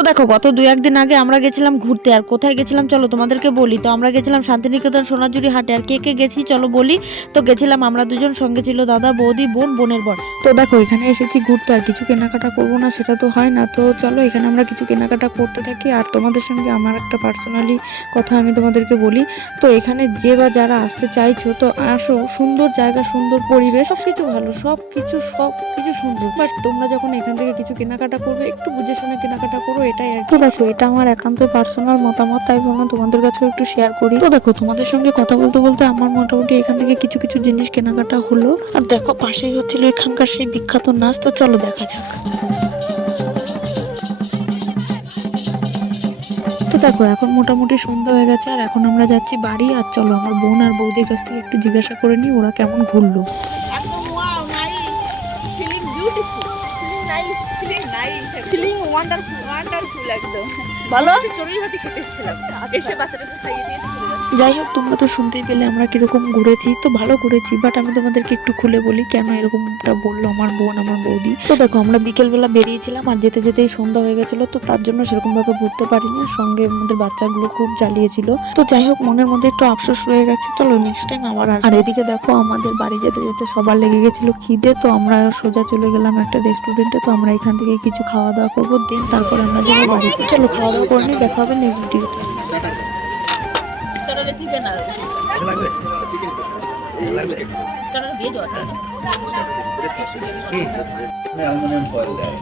তো দেখো গত 2-1 দিন আগে আমরা গেছিলাম ঘুরতে। আর কোথায় গেছিলাম চলো তোমাদেরকে বলি। তো আমরা গেছিলাম শান্তিনিকেতন সোনাঝুরি হাটে। আর কে কে গেছি চলো বলি। তো গেছিলাম আমরা দুজন, সঙ্গে ছিল দাদা, বৌদি, বোন, বোনের বর। তো দেখো এখানে এসেছি ঘুরতে, আর কিছু কেনাকাটা করবো না সেটা তো হয় না। তো চলো এখানে আমরা কিছু কেনাকাটা করতে থাকি। আর তোমাদের সঙ্গে আমার একটা পার্সোনালি কথা আমি তোমাদেরকে বলি। তো এখানে যে বা যারা আসতে চাইছো তো আসো, সুন্দর জায়গা, সুন্দর পরিবেশ, সবকিছু ভালো, সবকিছু সুন্দর। বাট তোমরা যখন এখান থেকে কিছু কেনাকাটা করবে একটু বুঝে শুনে কেনাকাটা করো, এটাই আর কি। তো দেখো এটা আমার একান্ত পার্সোনাল মতামত, তাই ভাবলাম তোমাদের কাছেও একটু শেয়ার করি। তো দেখো তোমাদের সঙ্গে কথা বলতে বলতে আমার মোটামুটি এখান থেকে কিছু জিনিস কেনাকাটা হলো। আর দেখো পাশেই হচ্ছিল এখানকার সেই বিখ্যাত নাচ। তো চলো দেখা যাক। তো দেখো এখন মোটামুটি সন্ধ্যা হয়ে গেছে, আর এখন আমরা যাচ্ছি বাড়ি। আর চলো আমার বোন আর বৌদির কাছ থেকে একটু জিজ্ঞাসা করে নিই ওরা কেমন ঘুরলো। একদম wow, nice, feeling beautiful, feeling nice, feeling wonderful একদম ভালো। চড়ুই ভাতি খেতে এসেছিলাম, এসে বাচ্চাটাকে খাইয়ে দিয়ে চলে যাচ্ছি। যাই হোক তোমরা তো শুনতেই পেলে আমরা কিরকম ঘুরেছি। তো ভালো ঘুরেছি, বাট আমি তোমাদেরকে একটু খুলে বলি কেন এরকমটা বললো আমার বোন আমার বৌদি। তো দেখো আমরা বিকেলবেলা বেরিয়েছিলাম, আর যেতে যেতেই সন্ধ্যা হয়ে গেছিলো। তো তার জন্য সেরকম ভাবে ঘুরতে পারিনি। সঙ্গে আমাদের বাচ্চাগুলো খুব জ্বালিয়েছিল। তো যাই হোক মনের মধ্যে একটু আফসোস রয়ে গেছে। চলো নেক্সট টাইম আবার আসবো। আর এদিকে দেখো আমাদের বাড়ি যেতে যেতে সবার লেগে গেছিল খিদে। তো আমরা সোজা চলে গেলাম একটা রেস্টুরেন্টে। তো আমরা এখান থেকে কিছু খাওয়া দাওয়া করবো, দিন তারপর আমরা যাবো বাড়িতে। চলো খাওয়া দাওয়া করে নিই, দেখা হবে নেক্সট ভিডিওতে। স্টার্টারে চিকেন আর লাগবে চিকেন লাগবে স্টার্টারে ভেজ আছে না? অ্যালুমিনিয়াম ফয়েল দেয়